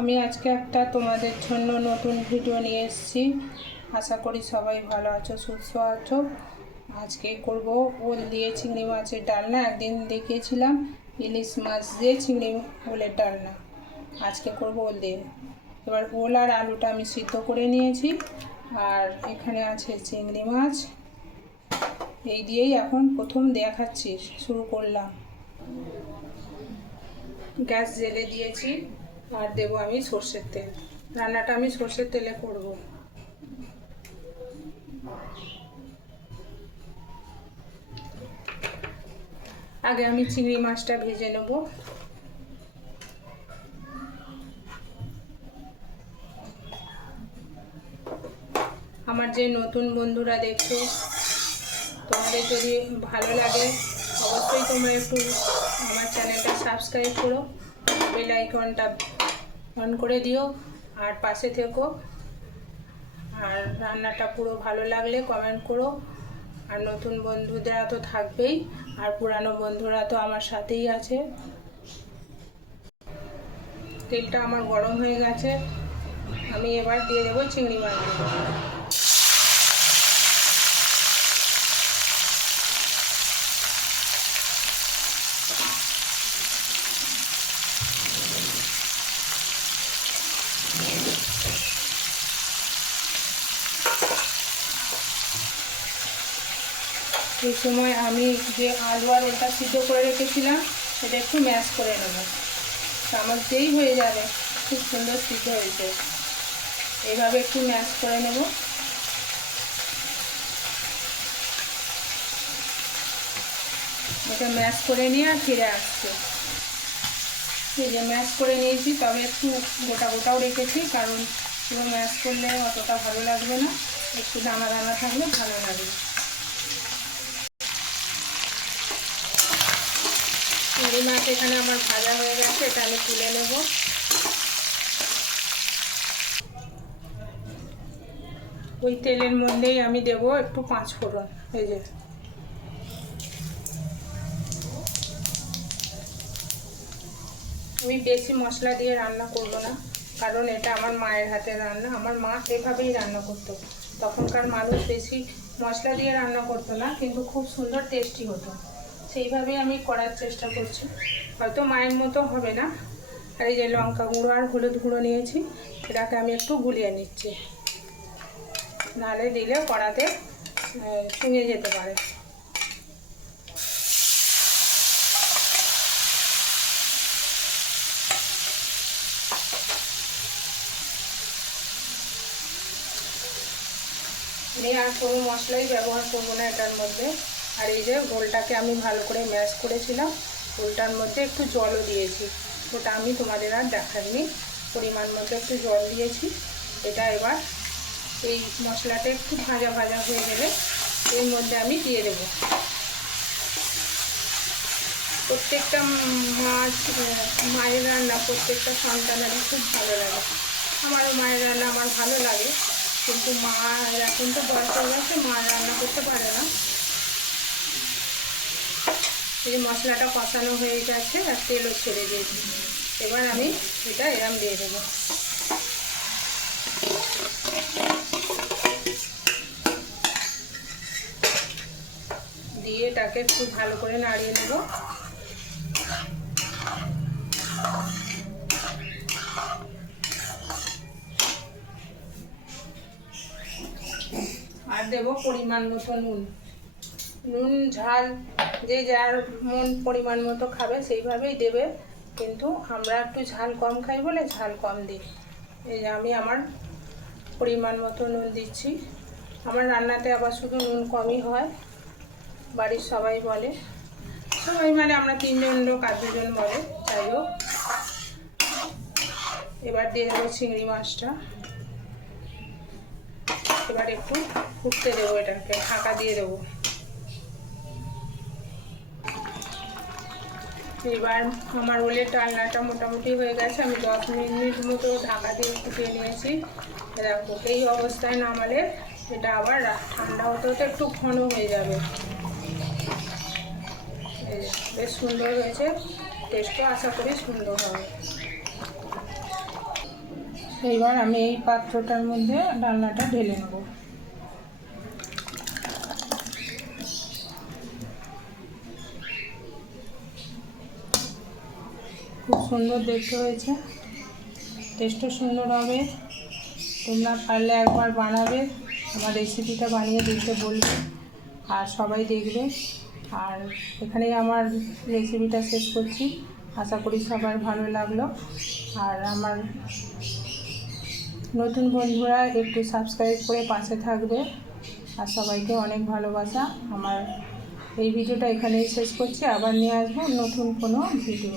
আমি আজকে একটা তোমাদের জন্য নতুন ভিডিও নিয়ে এসেছি। আশা করি সবাই ভালো আছো, সুস্থ আছো। আজকে করব ওল দিয়ে চিংড়ি মাছের ডালনা। একদিন দেখিয়েছিলাম ইলিশ মাছ দিয়ে চিংড়ি ওলের ডালনা, আজকে করব ওল দিয়ে। এবার ওল আর আলুটা আমি সিদ্ধ করে নিয়েছি, আর এখানে আছে চিংড়ি মাছ। এই দিয়েই এখন প্রথম দেখাচ্ছি, শুরু করলাম। গ্যাস জেলে দিয়েছি আর দেবো আমি সর্ষের তেল। রান্নাটা আমি সর্ষের তেলে করব। আগে আমি চিংড়ি মাছটা ভেজে নেব। আমার যে নতুন বন্ধুরা দেখছো, তোমাদের যদি ভালো লাগে অবশ্যই তোমরা একটু আমার চ্যানেলটা সাবস্ক্রাইব করো, বেল আইকনটা অন করে দিও আর পাশে থেকো। আর রান্নাটা পুরো ভালো লাগলে কমেন্ট করো। আর নতুন বন্ধুরা তো থাকবেই, আর পুরানো বন্ধুরা তো আমার সাথেই আছে। তেলটা আমার গরম হয়ে গেছে, আমি এবার দিয়ে দেবো চিংড়ি মাছগুলো। এই সময় আমি যে আলু আর ওলটা সিদ্ধ করে রেখেছিলাম সেটা একটু ম্যাশ করে নেব। চামচ দিয়েই হয়ে যাবে, খুব সুন্দর সিদ্ধ হয়েছে। এইভাবে একটু ম্যাশ করে নেব। এটা ম্যাশ করে নিয়ে আর ফিরে আসছে। এই যে ম্যাশ করে নিয়েছি, তবে একটু গোটা গোটাও রেখেছি, কারণ পুরো ম্যাশ করলে অতটা ভালো লাগবে না, একটু দানা দানা থাকলে ভালো লাগবে। চিংড়ি মাছ এখানে আমার ভাজা হয়ে গেছে, এটা আমি তুলে নেব। ওই তেলের মধ্যেই আমি দেব একটু 5 ফোড়ন। এই যে আমি বেশি মশলা দিয়ে রান্না করব না, কারণ এটা আমার মায়ের হাতের রান্না। আমার মা এভাবেই রান্না করতো। তখনকার মানুষ বেশি মশলা দিয়ে রান্না করতো না, কিন্তু খুব সুন্দর টেস্টি হতো। সেইভাবেই আমি করার চেষ্টা করছি। হয়তো মায়ের মতো হবে না। আর এই যে লঙ্কা গুঁড়ো আর হলুদ গুঁড়ো নিয়েছি, এটাকে আমি একটু গুলিয়ে নিচ্ছি, নাহলে দিলে কড়াতে চুঁয়ে যেতে পারে। আর কোনো মশলাই ব্যবহার করবো না এটার মধ্যে। আর এই যে গোলটাকে আমি ভালো করে ম্যাশ করেছিলাম, গোলটার মধ্যে একটু জলও দিয়েছি, ওটা আমি তোমাদের আর দেখাইনি। পরিমাণ মতো একটু জল দিয়েছি। এটা এবার এই মশলাটা একটু ভাজা ভাজা হয়ে গেলে এর মধ্যে আমি দিয়ে দেবো। প্রত্যেকটা মাছ মায়ের রান্না প্রত্যেকটা সন্তানেরই খুব ভালো লাগে। আমারও মায়ের রান্না আমার ভালো লাগে, কিন্তু মা এখন তো বয়স হয়ে গেছে, মা রান্না করতে পারে না। এই মশলাটা কষানো হয়ে গেছে আর তেলও ছেড়ে দিয়েছি। এবার আমি এটা এরম দিয়ে দেবো। দিয়ে এটাকে একটু ভালো করে নাড়িয়ে নেব। আর দেবো পরিমাণ মতো নুন। নুন ঝাল যে যার মন পরিমাণ মতো খাবে সেইভাবেই দেবে, কিন্তু আমরা একটু ঝাল কম খাই বলে ঝাল কম দিই। এই যে আমি আমার পরিমাণ মতো নুন দিচ্ছি। আমার রান্নাতে আবার শুধু নুন কমই হয়, বাড়ির সবাই বলে। সবাই মানে আমরা 3 জন লোক আর 2 জন বলে, যাই হোক। এবার দিয়ে দেবো চিংড়ি মাছটা। এবার একটু ফুটতে দেবো, এটাকে ঢাকা দিয়ে দেবো। এবার আমার ওলের ডালনাটা মোটামুটি হয়ে গেছে, আমি 10 মিনিট মতো ঢাকা দিয়ে ফুটিয়ে নিয়েছি। দেখো এই অবস্থায় নামালে এটা আবার ঠান্ডা হতে হতে একটু ঘন হয়ে যাবে। বেশ সুন্দর হয়েছে, টেস্টও আশা করি সুন্দর হবে। এইবার আমি এই পাত্রটার মধ্যে ডালনাটা ঢেলে নেব। খুব সুন্দর দেখতে হয়েছে, টেস্টও সুন্দর হবে। তোমরা পারলে একবার বানাবে, আমার রেসিপিটা বানিয়ে দেখতে বলবে আর সবাই দেখবে। আর এখানেই আমার রেসিপিটা শেষ করছি। আশা করি সবার ভালো লাগলো। আর আমার নতুন বন্ধুরা একটু সাবস্ক্রাইব করে পাশে থাকবে। আর সবাইকে অনেক ভালোবাসা। আমার এই ভিডিওটা এখানেই শেষ করছি, আবার নিয়ে আসবো নতুন কোনো ভিডিও।